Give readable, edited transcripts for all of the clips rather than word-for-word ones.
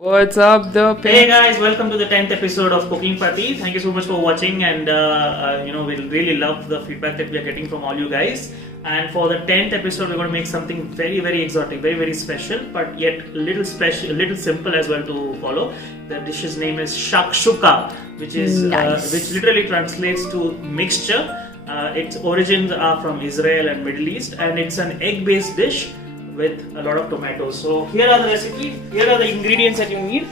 What's up, the Hey guys, welcome to the 10th episode of Cooking Pati. Thank you so much for watching, and we really love the feedback that we are getting from all you guys. And for the 10th episode, we're going to make something very, very exotic, very, very special, but yet a little special, a little simple as well to follow. The dish's name is shakshuka, which is Nice. which literally translates to mixture. Its origins are from Israel and Middle East, and it's an egg-based dish with a lot of tomatoes. So here are the recipe. Here are the ingredients that you need.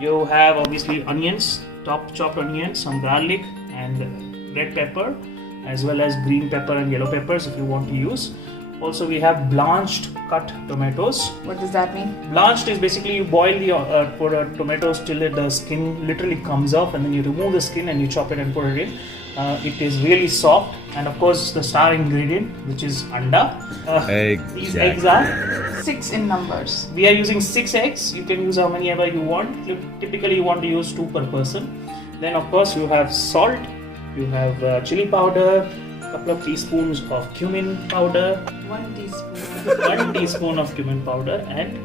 You have obviously onions, chopped onions, some garlic and red pepper, as well as green pepper and yellow peppers if you want to use. Also we have blanched cut tomatoes. What does that mean? Blanched is basically you boil the tomatoes till the skin literally comes off, and then you remove the skin and you chop it and put it in. It is really soft, and of course the star ingredient, which is anda. These eggs are 6 in numbers. we are using 6 eggs. You can use how many ever you want. Typically you want to use 2 per person. Then of course you have salt, you have chili powder, a couple of teaspoons of cumin powder, 1 teaspoon. 1 teaspoon of cumin powder, and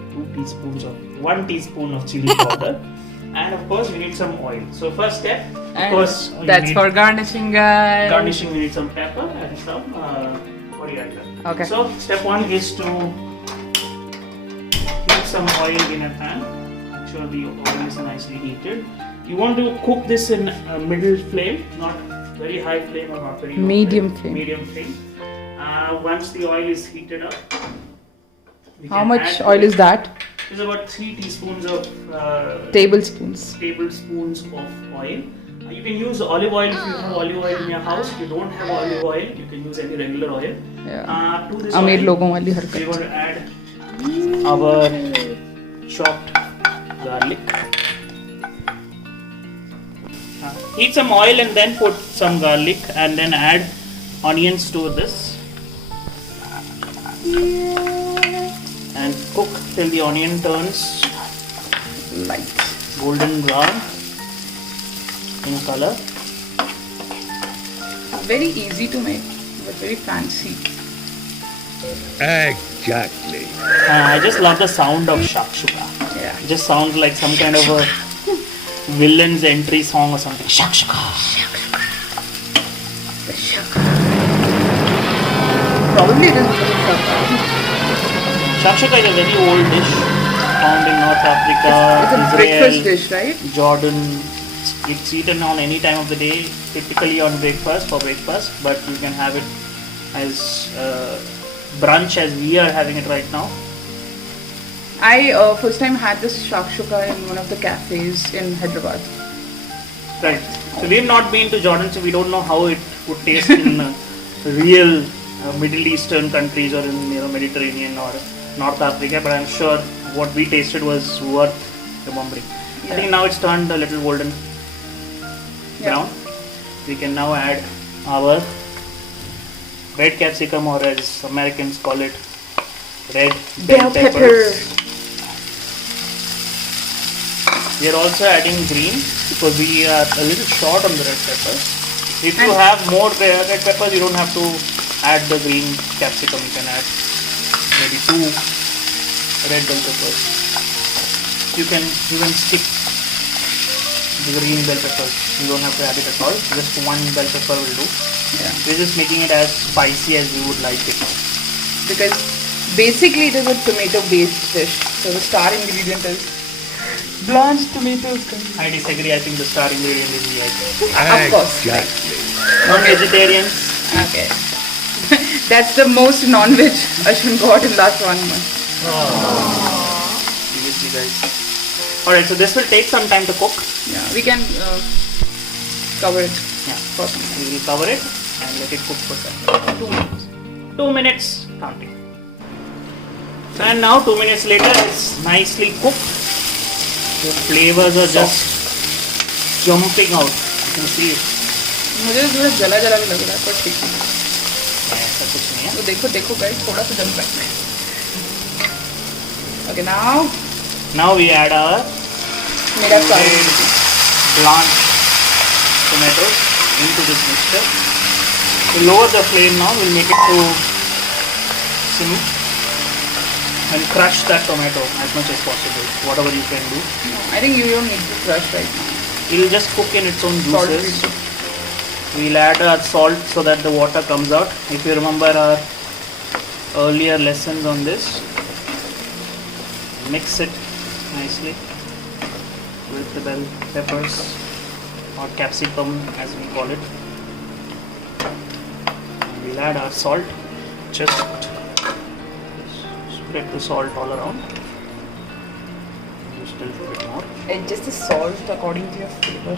1 teaspoon of chili powder. And of course we need some oil. So first step, of course, you That's need for garnishing, guys. garnishing. We need some pepper and some coriander. Okay. So step 1 is to heat some oil in a pan. Make sure the oil is nicely heated. You want to cook this in a middle flame, not very high flame or not very low Medium flame. Medium flame. Once the oil is heated up, we How can much add oil is that? It's about 3 teaspoons of Tablespoons. tablespoons of oil. You can use olive oil if you have olive oil in your house. If you don't have olive oil, you can use any regular oil. Yeah. To this अमीर oil, लोगों वाली we're हरकत. going to add our chopped garlic. Heat some oil and then put some garlic, and then add onions to this. And cook till the onion turns Light. golden brown in color. Very easy to make, but very fancy. Exactly. I just love the sound of shakshuka. Yeah. It just sounds like some kind of a villain's entry song or something. Shakshuka. The shaka. Probably it is because of shaka. Shakshuka is a very old dish found in North Africa, It's a Israel, breakfast dish, right? Jordan. It's eaten on any time of the day, typically on for breakfast, but you can have it as brunch as we are having it right now. I first time had this shakshuka in one of the cafes in Hyderabad. Right. So we've not been to Jordan, so we don't know how it would taste in real Middle Eastern countries or in Mediterranean or North Africa. But I'm sure what we tasted was worth remembering. Yeah. I think now it's turned a little golden Yeah. brown. We can now add our red capsicum, or as Americans call it, red Bell pepper. We are also adding green because we are a little short on the red peppers. If you And- have more red peppers, you don't have to add the green capsicum. You can add maybe 2 red bell peppers. You can even skip the green bell peppers. You don't have to add it at all. Just 1 bell pepper will do. Yeah. We're just making it as spicy as we would like it. Because basically it is a tomato based dish. So the star ingredient is blanched tomatoes. I disagree. I think the star ingredient is the egg. Of course. Exactly. Non-vegetarians, Okay. That's the most non-veg Ashwin got in last 1 month. seriously guys. Alright, so this will take some time to cook. Yeah. We can cover it Yeah. for some time. We will cover it and let it cook for some time. 2 minutes. 2 minutes counting. And now 2 minutes later, it's nicely cooked. The flavors are just jumping out. You can see it. मुझे तो थोड़ा जला जला भी लग रहा है पर ठीक है. ऐसा कुछ नहीं है. तो देखो गाइस थोड़ा सा जम रहा है. Okay, now Now we add our मेरा red curry. blanched tomatoes into this mixture. We'll lower the flame now. We'll make it to simmer. and crush that tomato as much as possible, whatever you can do. No, I think you don't need to crush right now. It'll just cook in its own Salt juices. will We'll add our salt so that the water comes out. If you remember our earlier lessons on this, mix it nicely with the bell peppers or capsicum as we call it. We'll add our salt. Just spread the salt all around. Just a little bit more. Adjust the salt according to your flavor.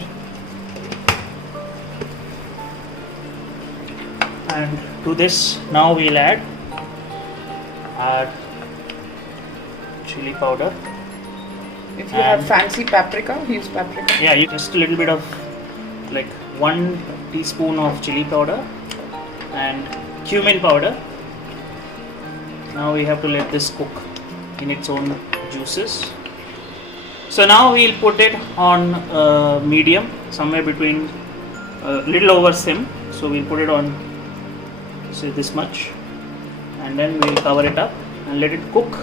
And to this now we'll add our chili powder. If you have fancy paprika, use paprika. Yeah, just a little bit of like 1 teaspoon of chili powder and cumin powder. Now we have to let this cook in its own juices. So now we'll put it on medium, somewhere between little over sim. So we'll put it on, say, this much, and then we'll cover it up and let it cook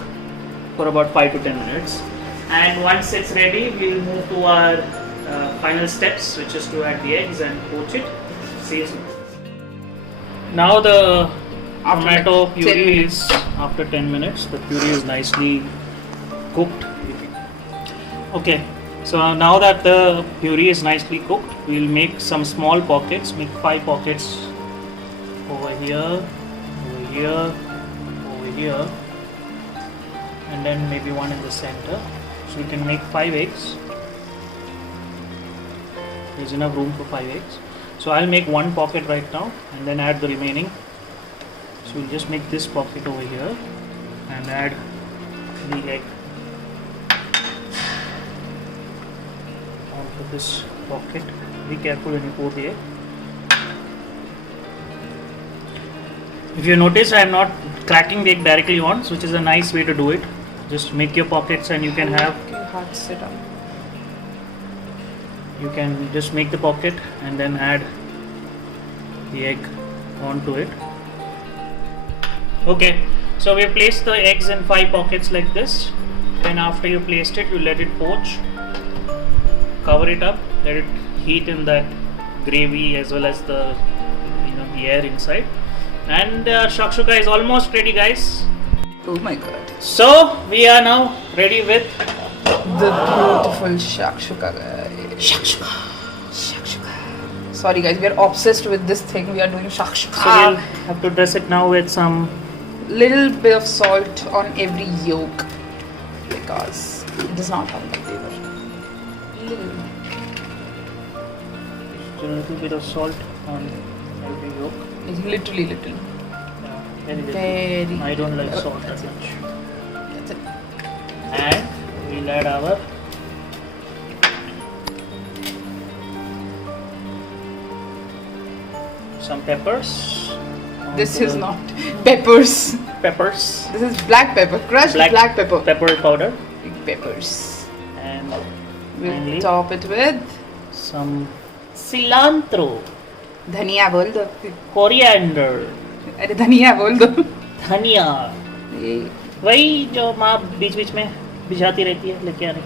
for about 5 to 10 minutes. And once it's ready, we'll move to our final steps, which is to add the eggs and poach it. Season. Now the tomato like 10 puree minutes. is after 10 minutes. The puree is nicely cooked. Okay, so now that the puree is nicely cooked, we'll make some small pockets. Make 5 pockets over here, over here, over here, and then maybe one in the center. So we can make 5 eggs. There's enough room for 5 eggs. So I'll make 1 pocket right now and then add the remaining. So we'll just make this pocket over here and add the egg onto this pocket. Be careful when you pour the egg. If you notice, I am not cracking the egg directly once, which is a nice way to do it. Just make your pockets and you can have, Your heart sit up. you can just make the pocket and then add the egg onto it. Okay, so we have placed the eggs in 5 pockets like this, and after you placed it, you let it poach, cover it up, let it heat in that gravy as well as the the air inside, and shakshuka is almost ready, guys. Oh my god. So we are now ready with The beautiful shakshuka, guys. Shakshuka. Sorry guys, we are obsessed with this thing. We are doing shakshuka. so we'll have to dress it now with some Little bit of salt on every yolk because it does not have the flavor. Little. a little bit of salt on every yolk. Literally little. Yeah, very little. Very. I don't like little. salt that much. That's it. And we'll add our some peppers. This onto is the not peppers. peppers, This is black pepper. Crushed black pepper. pepper powder, Big peppers. and We'll finally top it with some cilantro, धनिया बोल दो. coriander, अरे धनिया बोल दो. धनिया, ये- वही जो माँ बीच बीच में भिजाती रहती है लेके आने.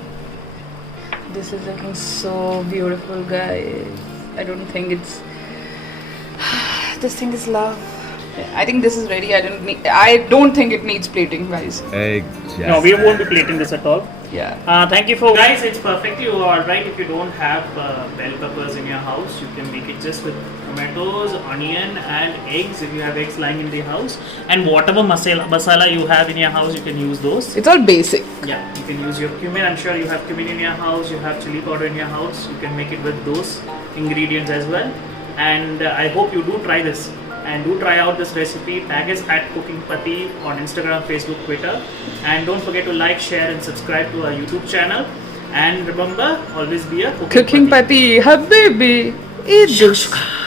This is looking so beautiful, guys. I don't think it's. This thing is love. I think this is ready. I don't think it needs plating, guys. No, we won't be plating this at all. Yeah. Thank you for guys. It's perfectly alright if you don't have bell peppers in your house. You can make it just with tomatoes, onion, and eggs. If you have eggs lying in the house, and whatever masala you have in your house, you can use those. It's all basic. Yeah, you can use your cumin. I'm sure you have cumin in your house. You have chili powder in your house. You can make it with those ingredients as well. And I hope you do try this. And do try out this recipe. Tag us at Cooking Pati on Instagram, Facebook, Twitter. And don't forget to like, share, and subscribe to our YouTube channel. And remember, always be a Cooking Pati, Habibi, Eid.